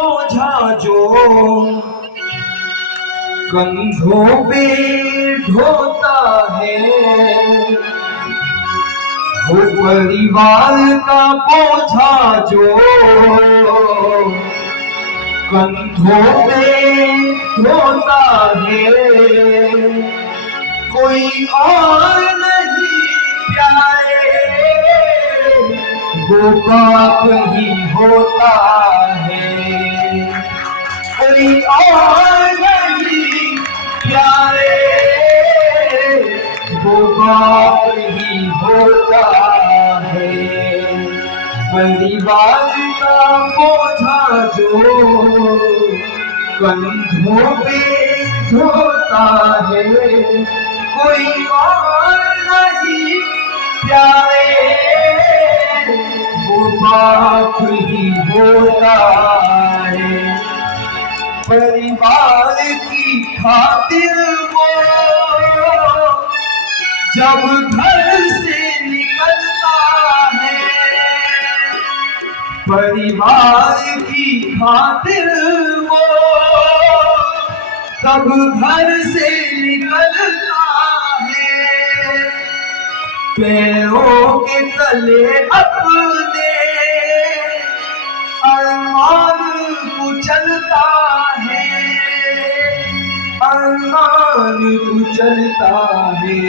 बोझा जो कंधों पे ढोता है, वो परिवार का बोझा जो कंधों पे ढोता है, कोई और नहीं प्यारे वो बाप ही होता है, कोई और नहीं प्यारे वो बाप ही होता है। परिवार का बोझा जो कंधों पे ढोता है, कोई और नहीं प्यारे वो बाप ही होता है। परिवार की खातिर वो जब घर से निकलता है, परिवार की खातिर वो तब घर से निकलता है, पैरों के तले अपने अरमान कुचलता है, अरमान कुचलता है।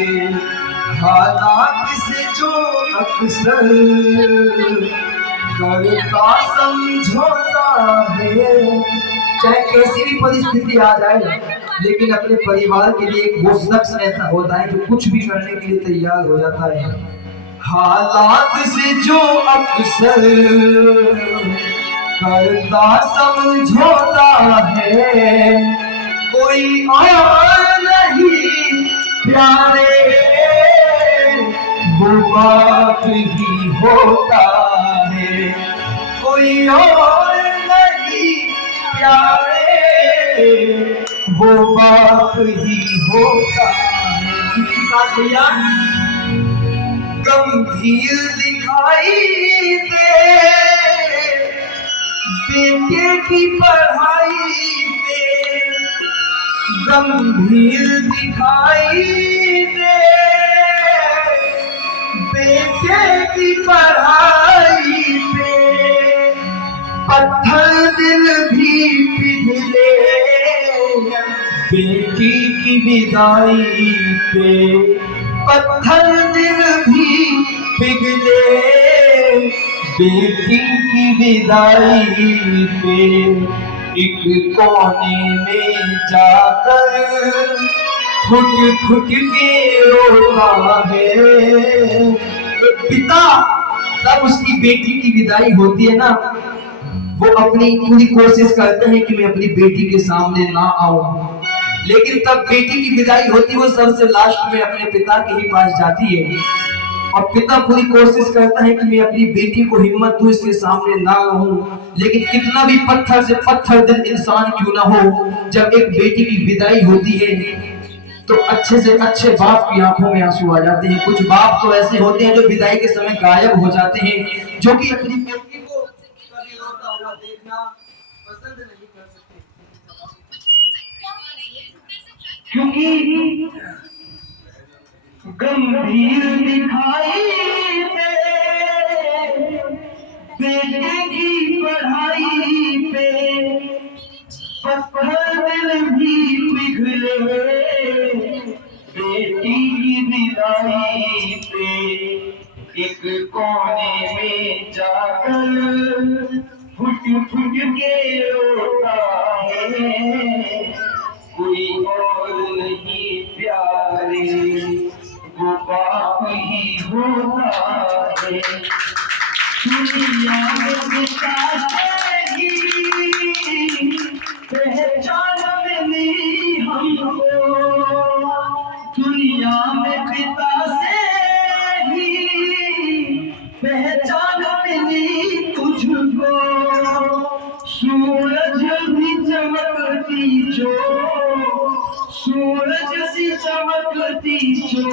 हालात से जो अक्सर करता समझौता है, चाहे कैसी भी परिस्थिति आ जाए लेकिन अपने परिवार के लिए एक वो शख्स ऐसा होता है जो कुछ भी करने के लिए तैयार हो जाता है। हालात से जो अक्सर करता समझौता है, कोई और नहीं प्यारे वो बाप ही होता है, कोई और नहीं प्यारे वो बाप ही होता है। भैया गंभीर दिखाई दे बेटे की पढ़ाई पे, गंभीर दिखाई दे बेटे की पढ़ाई पे, पत्थर दिल भी पिघले बेटी की विदाई पे, पत्थर दिल भी पिघले बेटी की विदाई पे, एक कोने में जाकर फुट फुट के रोता है। पिता तब उसकी बेटी की विदाई होती है ना, वो अपनी पूरी कोशिश करते हैं कि मैं अपनी बेटी के सामने ना आऊं, लेकिन तब बेटी की विदाई होती है वो सबसे लास्ट में अपने पिता के ही पास जाती है, और पिता पूरी कोशिश करता है कि मैं अपनी बेटी को हिम्मत दूं, इसके सामने ना रहूं, लेकिन कितना भी पत्थर से पत्थर दिल इंसान क्यों ना हो, जब एक बेटी की विदाई होती है तो अच्छे से अच्छे बाप की आंखों में आंसू आ जाते हैं। कुछ बाप तो ऐसे होते हैं जो विदाई के समय गायब हो जाते हैं, जो कि अपनी बेटी को कभी रोता हुआ देखना पसंद नहीं कर सकते, क्योंकि गंभीर दिखाई दे बेटे की पढ़ाई पे, पत्थर दिल भी पिघले बेटी की विदाई पे, एक कोने में जाकर फुट फुट के रोता है, कोई और नहीं प्यारे वो बाप ही होता है। दुनिया में पिता से ही पहचान मिली हमको, दुनिया में पिता से ही पहचान मिली तुझको, सूरज भी चमकती जो, सूरज सी चमकती जो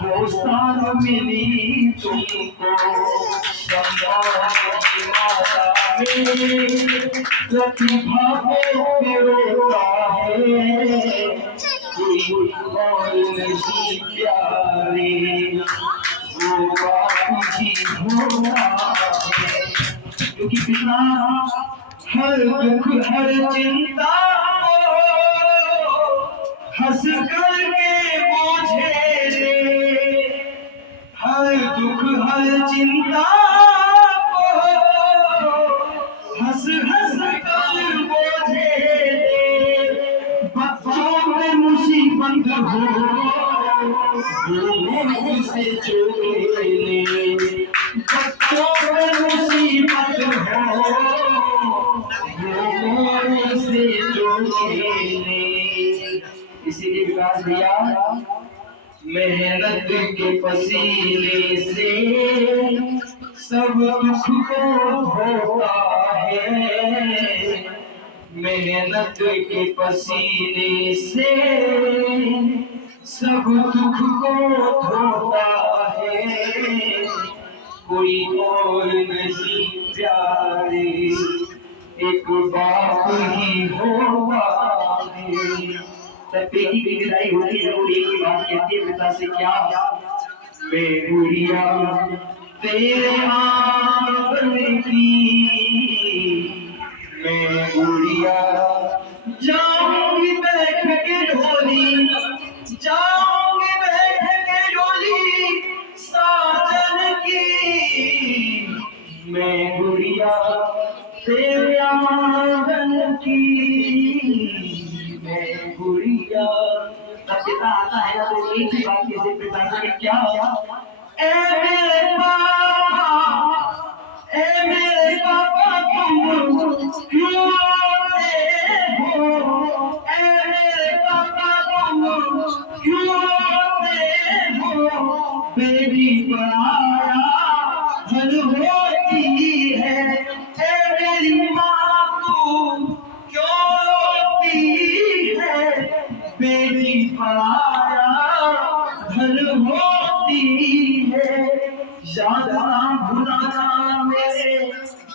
वो शान मिली तुमको, संभाल माता मेरी प्रतिभा पे रोता है, कोई और नहीं प्यारे, वो बात ही होता है। क्योंकि पिता हर दुख हर चिंता को हंस करके बोझे ले, हर दुख हर चिंता को हंस हंस कर बोझे ले। बच्चों में मुसीबत हो वो से जोड़े ले, बच्चों में मुसीबत हो वो से जोड़े ले। इसीलिए विकास भैया मेहनत के पसीने से सब दुख को धोता है, मेहनत के पसीने से सब दुख को धोता है, कोई और नहीं प्यारे, एक बाप ही होता है। तब बेटी की विदाई होती है, वो एक ही बात कहती है पिता से, क्या मैं गुड़िया तेरे आंगन की, मैं गुड़िया जाऊंगी बैठ के डोली, जाऊंगी बैठ के डोली साजन की, मैं गुड़िया तेरे आंगन की, मैं गुड़िया। तब पिता आता है तो एक ही बात कहते पिता से, क्या ए मेरे पापा तुम क्यों रोते हो, ए मेरे पापा तुम क्यों रोते हो, बेटी पराया धन होती है, ए मेरी माँ तू क्यों रोती है, बेटी पराया धन होती है। याद ना भुलाना मेरे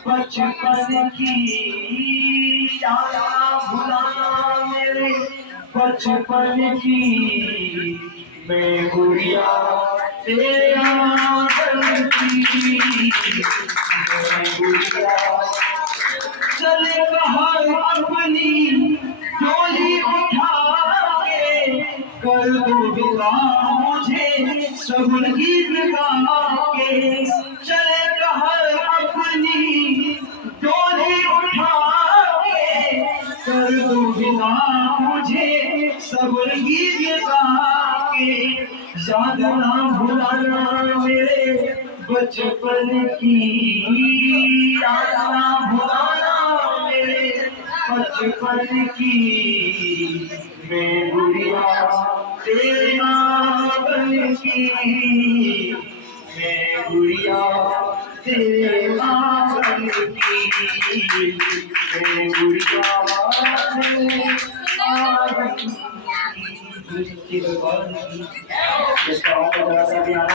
बचपन की, याद ना भुलाना मेरे बचपन की, मैं गुड़िया तेरे आंगन की, मैं गुड़िया। चले बाहर अपनी डोली उठा के, कर दो विदा मुझे सगुन गीत गा के, चले बाहर अपनी डोली उठा के, कर दो विदा मुझे सगुन गीत गा के। याद ना भुलाना मेरे बचपन की, याद ना भुलाना मेरे बचपन की, मैं गुड़िया तेरे आंगन की, मैं गुड़िया तेरे आंगन की, मैं गुड़िया तेरे आंगन की।